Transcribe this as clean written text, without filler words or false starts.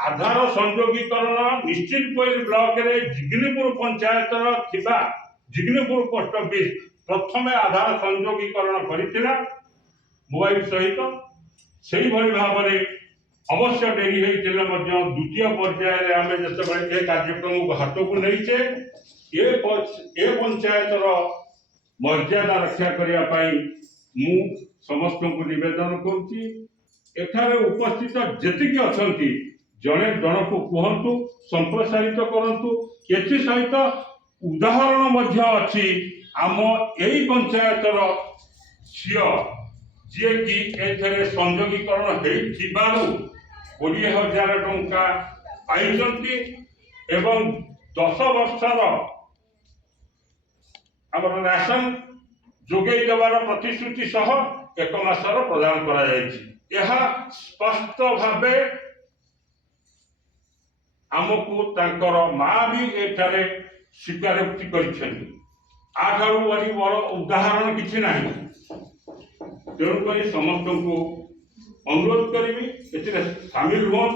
आधार संयोगीकरण निश्चितकोइल block रे जिग्नीपुर पंचायत थिबा जिग्नीपुर post office प्रथमे आधार संयोगीकरण करिथिला मोबाइल सहित सेही भली भाबरे अवश्य डेरी होइतिले मध्य द्वितीय पर्याय रे आमे जतबे ए कार्यक्रम को हाथ को नैचे ए पंचायत मर्यादा रक्षा करिया पई मु समस्त को निवेदन करूची एठारे उपस्थित जेतिकी अछंती जणे जन को कहतु संप्रसारित करंतु एथि सहित उदाहरण मध्य अछि आम एई पंचायत झियो जे कि एथरे संयोगीकरण हेथिबारु 20,000 टंका पाइछंती एवं 10 वर्षर आमर राशन जोगई देवार प्रतिश्रुति सह 1 मासर प्रदान करा जायछि। यह स्पष्ट भावे आमको तांकर माँ भी एठारे स्वीकारोक्ति करिछन्ति आठारु बड़ी बड़ उदाहरण किछि नाही तेणुक समस्त को अनुरोध करी सामिल हुआ।